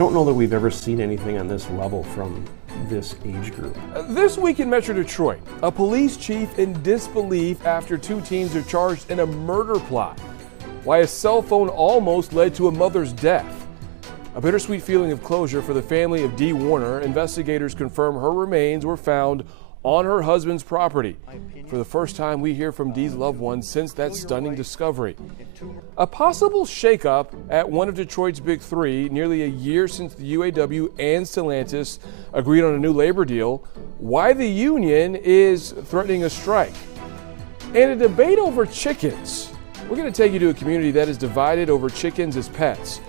I don't know that we've ever seen anything on this level from this age group. This week in Metro Detroit, a police chief in disbelief after two teens are charged in a murder plot. Why a cell phone almost led to a mother's death. A bittersweet feeling of closure for the family of Dee Warner. Investigators confirm her remains were found on her husband's property. For the first time, we hear from Dee's loved ones since that stunning discovery. A possible shakeup at one of Detroit's big three, nearly a year since the UAW and Stellantis agreed on a new labor deal. Why the union is threatening a strike. And a debate over chickens. We're going to take you to a community that is divided over chickens as pets.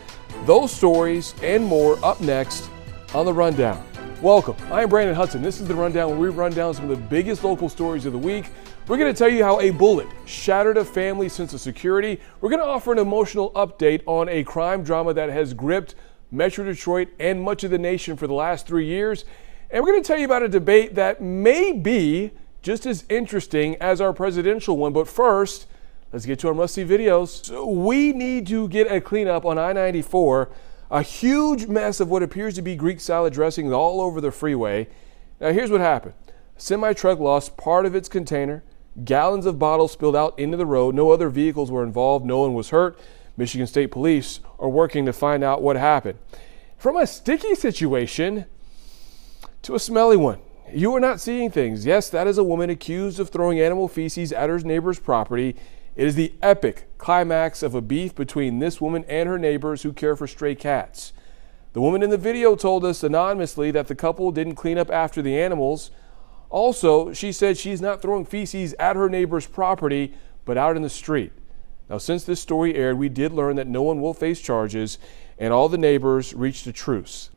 Those stories and more up next on The Rundown. Welcome. I'm Brandon Hudson. This is The Rundown, where we run down some of the biggest local stories of the week. We're going to tell you how a bullet shattered a family's sense of security. We're going to offer an emotional update on a crime drama that has gripped Metro Detroit and much of the nation for the last 3 years. And we're going to tell you about a debate that may be just as interesting as our presidential one. But first, let's get to our must-see videos. So we need to get a cleanup on I-94. A huge mess of what appears to be Greek salad dressings all over the freeway. Now here's what happened. A semi-truck lost part of its container. Gallons of bottles spilled out into the road. No other vehicles were involved. No one was hurt. Michigan State Police are working to find out what happened. From a sticky situation to a smelly one. You are not seeing things. Yes, that is a woman accused of throwing animal feces at her neighbor's property. It is the epic climax of a beef between this woman and her neighbors who care for stray cats. The woman in the video told us anonymously that the couple didn't clean up after the animals. Also, she said she's not throwing feces at her neighbor's property, but out in the street. Now, since this story aired, we did learn that no one will face charges, and all the neighbors reached a truce.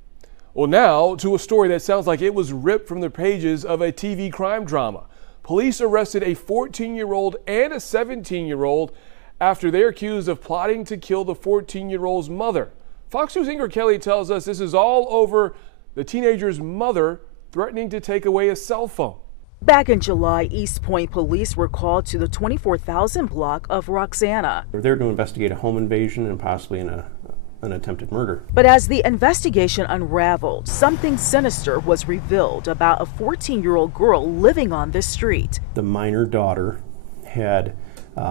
Well, now to a story that sounds like it was ripped from the pages of a TV crime drama. Police arrested a 14-year-old and a 17-year-old after they're accused of plotting to kill the 14-year-old's mother. Fox News' Ingrid Kelly tells us this is all over the teenager's mother threatening to take away a cell phone. Back in July, East Point police were called to the 24,000 block of Roxana. They're there to investigate a home invasion and possibly an attempted murder. But as the investigation unraveled, something sinister was revealed about a 14-year-old girl living on this street. The minor daughter had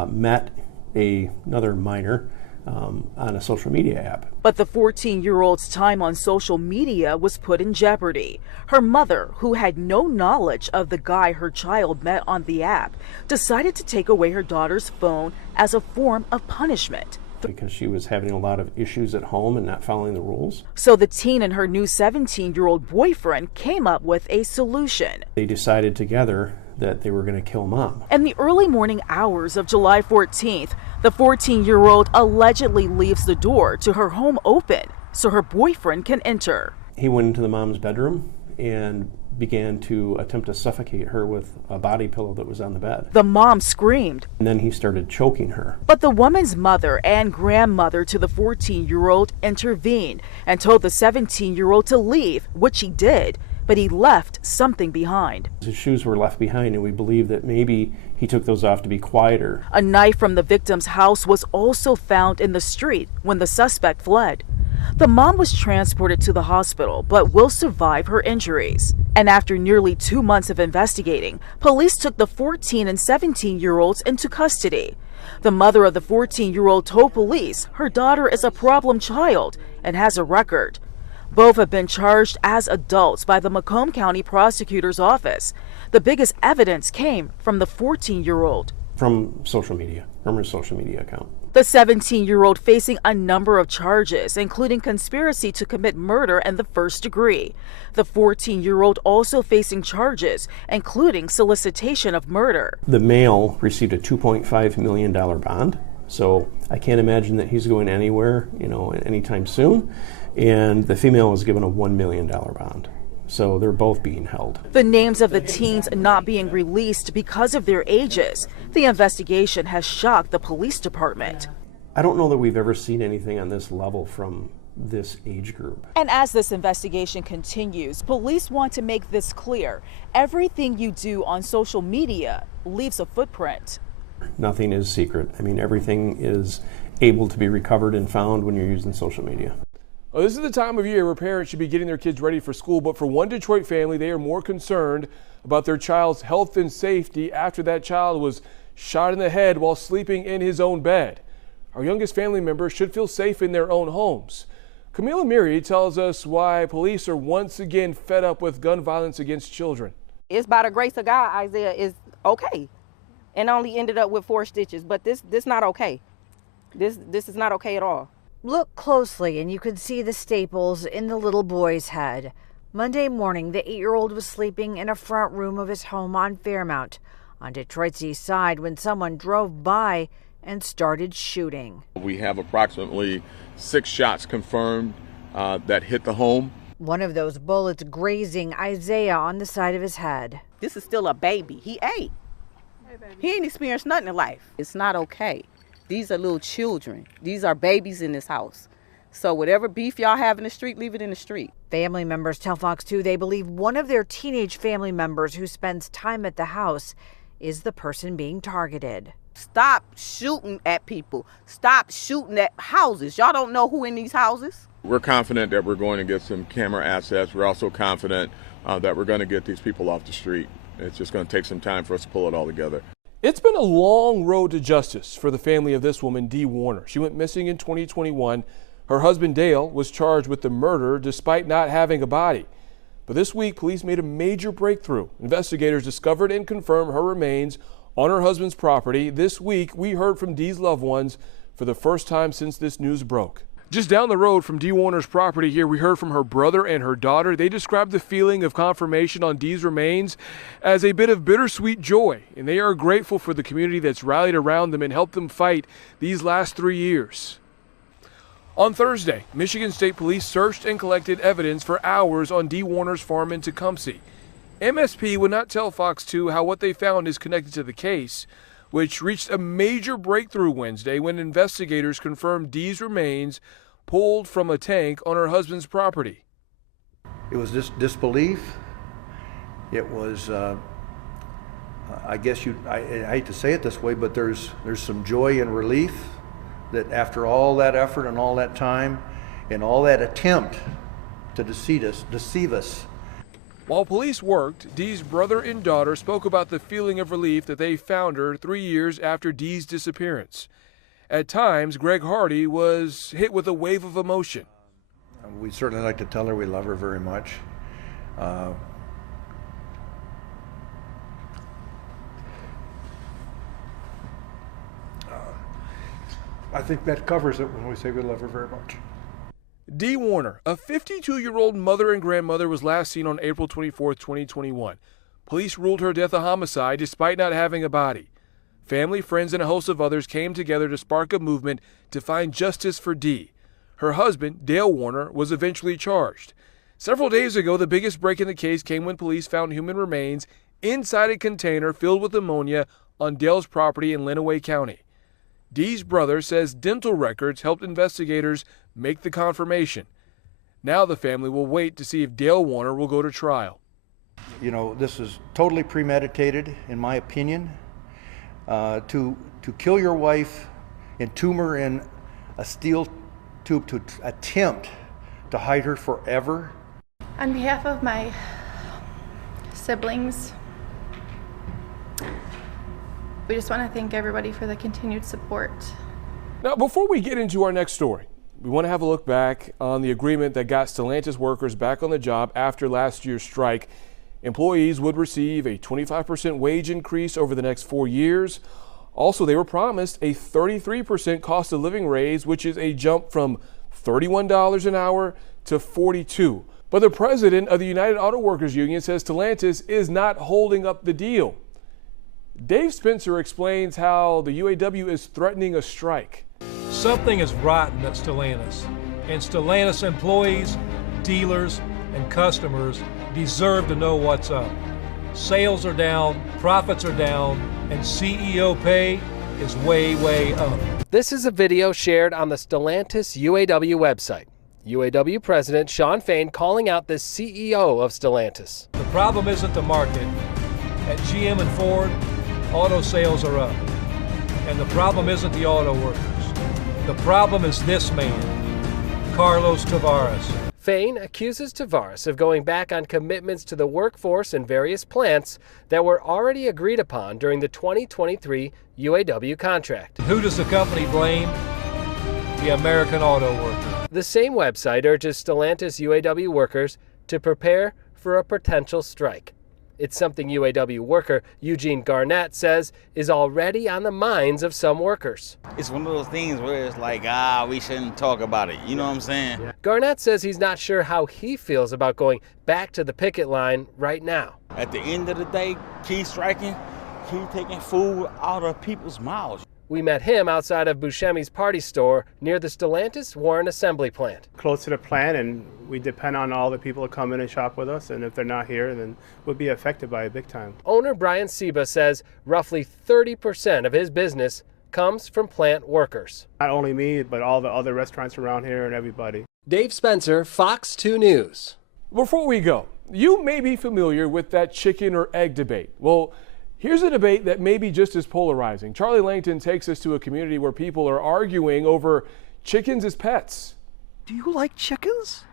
met another minor on a social media app. But the 14-year-old's time on social media was put in jeopardy. Her mother, who had no knowledge of the guy her child met on the app, decided to take away her daughter's phone as a form of punishment. Because she was having a lot of issues at home and not following the rules. So the teen and her new 17-year-old boyfriend came up with a solution. They decided together that they were going to kill mom. In the early morning hours of July 14th, the 14-year-old allegedly leaves the door to her home open so her boyfriend can enter. He went into the mom's bedroom and began to attempt to suffocate her with a body pillow that was on the bed. The mom screamed. And then he started choking her. But the woman's mother and grandmother to the 14-year-old intervened and told the 17-year-old to leave, which he did, but he left something behind. His shoes were left behind, and we believe that maybe he took those off to be quieter. A knife from the victim's house was also found in the street when the suspect fled. The mom was transported to the hospital, but will survive her injuries. And after nearly 2 months of investigating, police took the 14 and 17-year-olds into custody. The mother of the 14-year-old told police her daughter is a problem child and has a record. Both have been charged as adults by the Macomb County Prosecutor's Office. The biggest evidence came from the 14-year-old. From social media, from her social media account. The 17-year-old facing a number of charges, including conspiracy to commit murder in the first degree. The 14-year-old also facing charges, including solicitation of murder. The male received a $2.5 million bond, so I can't imagine that he's going anywhere, anytime soon. And the female was given a $1 million bond. So they're both being held. The names of the teens not being released because of their ages. The investigation has shocked the police department. I don't know that we've ever seen anything on this level from this age group. And as this investigation continues, police want to make this clear. Everything you do on social media leaves a footprint. Nothing is secret. I mean, everything is able to be recovered and found when you're using social media. Well, this is the time of year where parents should be getting their kids ready for school, but for one Detroit family, they are more concerned about their child's health and safety after that child was shot in the head while sleeping in his own bed. Our youngest family members should feel safe in their own homes. Camila Miri tells us why police are once again fed up with gun violence against children. It's by the grace of God, Isaiah is okay, and only ended up with 4 stitches, but this not okay. This is not okay at all. Look closely and you can see the staples in the little boy's head. Monday morning, the 8-year-old was sleeping in a front room of his home on Fairmount, on Detroit's east side, when someone drove by and started shooting. We have approximately 6 shots confirmed that hit the home. One of those bullets grazing Isaiah on the side of his head. This is still a baby. He 8. He ain't experienced nothing in life. It's not okay. These are little children. These are babies in this house. So whatever beef y'all have in the street, leave it in the street. Family members tell Fox 2 they believe one of their teenage family members who spends time at the house is the person being targeted. Stop shooting at people. Stop shooting at houses. Y'all don't know who in these houses. We're confident that we're going to get some camera assets. We're also confident that we're going to get these people off the street. It's just going to take some time for us to pull it all together. It's been a long road to justice for the family of this woman, Dee Warner. She went missing in 2021. Her husband, Dale, was charged with the murder despite not having a body. But this week, police made a major breakthrough. Investigators discovered and confirmed her remains on her husband's property. This week, we heard from Dee's loved ones for the first time since this news broke. Just down the road from Dee Warner's property here, we heard from her brother and her daughter. They described the feeling of confirmation on Dee's remains as a bit of bittersweet joy, and they are grateful for the community that's rallied around them and helped them fight these last 3 years. On Thursday, Michigan State Police searched and collected evidence for hours on Dee Warner's farm in Tecumseh. MSP would not tell Fox 2 how what they found is connected to the case, which reached a major breakthrough Wednesday when investigators confirmed Dee's remains pulled from a tank on her husband's property. It was disbelief. It was, I guess I hate to say it this way, but there's some joy and relief that after all that effort and all that time and all that attempt to deceive us. While police worked, Dee's brother and daughter spoke about the feeling of relief that they found her 3 years after Dee's disappearance. At times, Greg Hardy was hit with a wave of emotion. We'd certainly like to tell her we love her very much. I think that covers it when we say we love her very much. Dee Warner, a 52-year-old mother and grandmother, was last seen on April 24, 2021. Police ruled her death a homicide despite not having a body. Family, friends, and a host of others came together to spark a movement to find justice for Dee. Her husband, Dale Warner, was eventually charged. Several days ago, the biggest break in the case came when police found human remains inside a container filled with ammonia on Dale's property in Lenawee County. Dee's brother says dental records helped investigators make the confirmation. Now the family will wait to see if Dale Warner will go to trial. You know, this is totally premeditated, in my opinion. To kill your wife, entomb her in a steel tube to attempt to hide her forever. On behalf of my siblings, we just want to thank everybody for the continued support. Now, before we get into our next story, we want to have a look back on the agreement that got Stellantis workers back on the job after last year's strike. Employees would receive a 25% wage increase over the next 4 years. Also, they were promised a 33% cost of living raise, which is a jump from $31 an hour to $42. But the president of the United Auto Workers Union says Stellantis is not holding up the deal. Dave Spencer explains how the UAW is threatening a strike. Something is rotten at Stellantis, and Stellantis employees, dealers, and customers deserve to know what's up. Sales are down, profits are down, and CEO pay is way, way up. This is a video shared on the Stellantis UAW website. UAW President Shawn Fain calling out the CEO of Stellantis. The problem isn't the market. At GM and Ford, auto sales are up. And the problem isn't the auto workers. The problem is this man. Carlos Tavares. Fain accuses Tavares of going back on commitments to the workforce in various plants that were already agreed upon during the 2023 UAW contract. Who does the company blame? The American auto worker. The same website urges Stellantis UAW workers to prepare for a potential strike. It's something UAW worker Eugene Garnett says is already on the minds of some workers. It's one of those things where it's like, we shouldn't talk about it. You know what I'm saying? Garnett says he's not sure how he feels about going back to the picket line right now. At the end of the day, keep striking, keep taking food out of people's mouths. We met him outside of Buscemi's party store near the Stellantis Warren assembly plant. Close to the plant, and we depend on all the people to come in and shop with us, and if they're not here, then we'll be affected by it big time. Owner Brian Seba says roughly 30% of his business comes from plant workers. Not only me, but all the other restaurants around here and everybody. Dave Spencer, Fox 2 News. Before we go, you may be familiar with that chicken or egg debate. Well, here's a debate that may be just as polarizing. Charlie Langton takes us to a community where people are arguing over chickens as pets. Do you like chickens?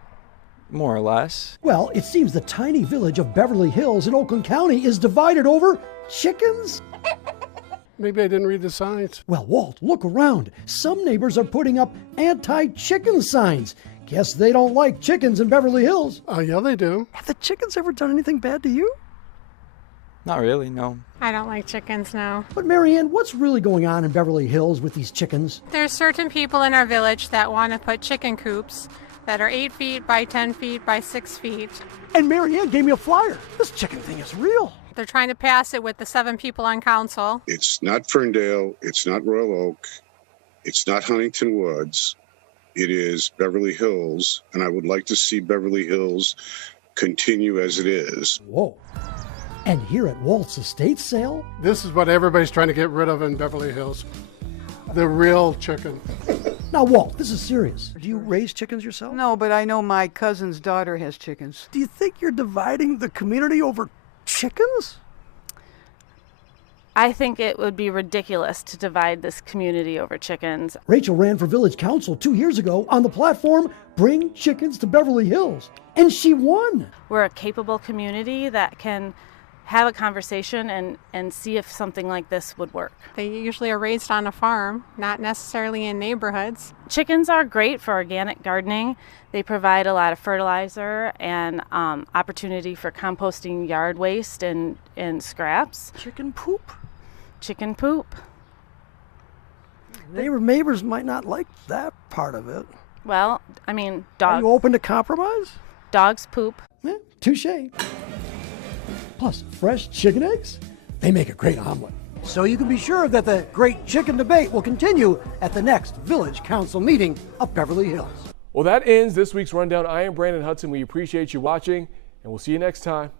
More or less. Well, it seems the tiny village of Beverly Hills in Oakland County is divided over chickens. Maybe I didn't read the signs. Well, Walt, look around. Some neighbors are putting up anti-chicken signs. Guess they don't like chickens in Beverly Hills. Oh, yeah, they do. Have the chickens ever done anything bad to you? Not really, no. I don't like chickens, no. But Marianne, what's really going on in Beverly Hills with these chickens? There's certain people in our village that want to put chicken coops that are 8 feet by 10 feet by 6 feet. And Marianne gave me a flyer. This chicken thing is real. They're trying to pass it with the 7 people on council. It's not Ferndale, it's not Royal Oak, it's not Huntington Woods. It is Beverly Hills, and I would like to see Beverly Hills continue as it is. Whoa. And here at Walt's estate sale? This is what everybody's trying to get rid of in Beverly Hills. The real chicken. Now, Walt, this is serious. Do you raise chickens yourself? No, but I know my cousin's daughter has chickens. Do you think you're dividing the community over chickens? I think it would be ridiculous to divide this community over chickens. Rachel ran for village council 2 years ago on the platform, Bring Chickens to Beverly Hills, and she won. We're a capable community that can have a conversation and see if something like this would work. They usually are raised on a farm, not necessarily in neighborhoods. Chickens are great for organic gardening. They provide a lot of fertilizer and opportunity for composting yard waste and scraps. Chicken poop? Chicken poop. Neighbors might not like that part of it. Well, I mean, dogs. Are you open to compromise? Dogs poop. Touche. Plus, fresh chicken eggs, they make a great omelet. So you can be sure that the great chicken debate will continue at the next Village Council meeting of Beverly Hills. Well, that ends this week's Rundown. I am Brandon Hudson. We appreciate you watching, and we'll see you next time.